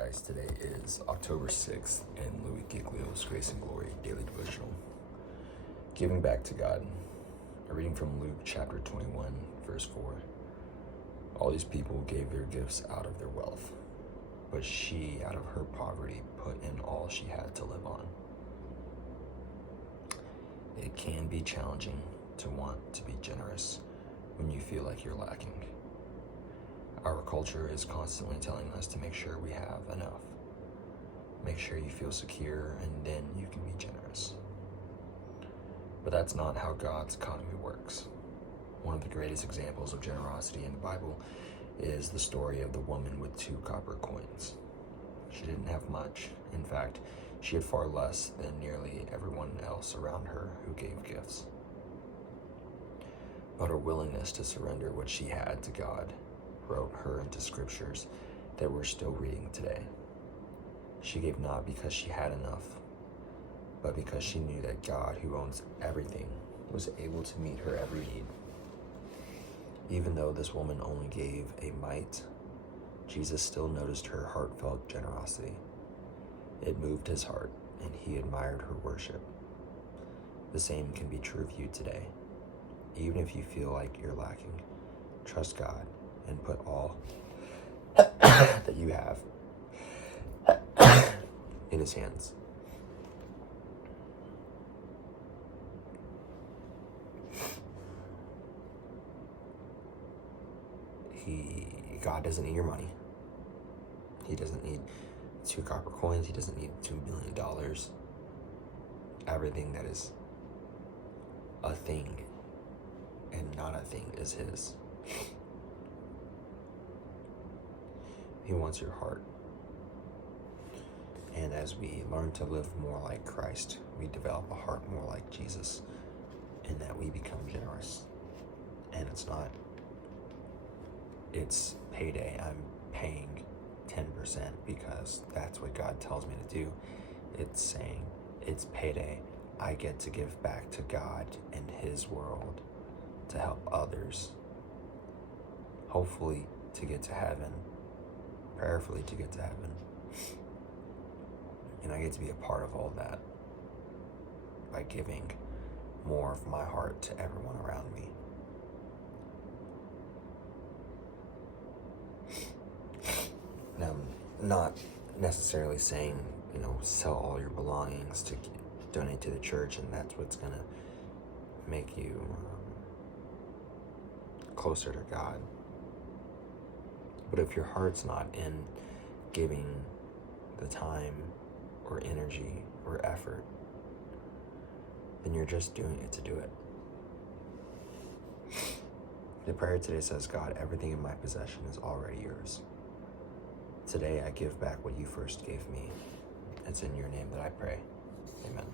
guys? Today is October 6th and Louis Giglio's Grace and Glory Daily Devotional. Giving back to God. A reading from Luke chapter 21, verse 4. All these people gave their gifts out of their wealth, but she, out of her poverty, put in all she had to live on. It can be challenging to want to be generous when you feel like you're lacking. Our culture is constantly telling us to make sure we have enough. Make sure you feel secure, and then you can be generous. But that's not how God's economy works. One of the greatest examples of generosity in the Bible is the story of the woman with 2 copper coins. She didn't have much. In fact, she had far less than nearly everyone else around her who gave gifts. But her willingness to surrender what she had to God wrote her into scriptures that we're still reading today. She gave not because she had enough, but because she knew that God, who owns everything, was able to meet her every need. Even though this woman only gave a mite, Jesus still noticed her heartfelt generosity. It moved his heart, and he admired her worship. The same can be true of you today. Even if you feel like you're lacking, trust God and put all that you have in his hands. God doesn't need your money. He doesn't need 2 copper coins. He doesn't need $2 million. Everything that is a thing and not a thing is his. He wants your heart. And as we learn to live more like Christ, we develop a heart more like Jesus, in that we become generous. And it's payday. I'm paying 10% because that's what God tells me to do. It's saying it's payday. I get to give back to God and his world to help others, hopefully to get to heaven, prayerfully to get to heaven. And I get to be a part of all that by giving more of my heart to everyone around me. And I'm not necessarily saying, sell all your belongings to donate to the church, and that's what's going to make you closer to God. But if your heart's not in giving the time or energy or effort, then you're just doing it to do it. The prayer today says, God, everything in my possession is already yours. Today I give back what you first gave me. It's in your name that I pray. Amen.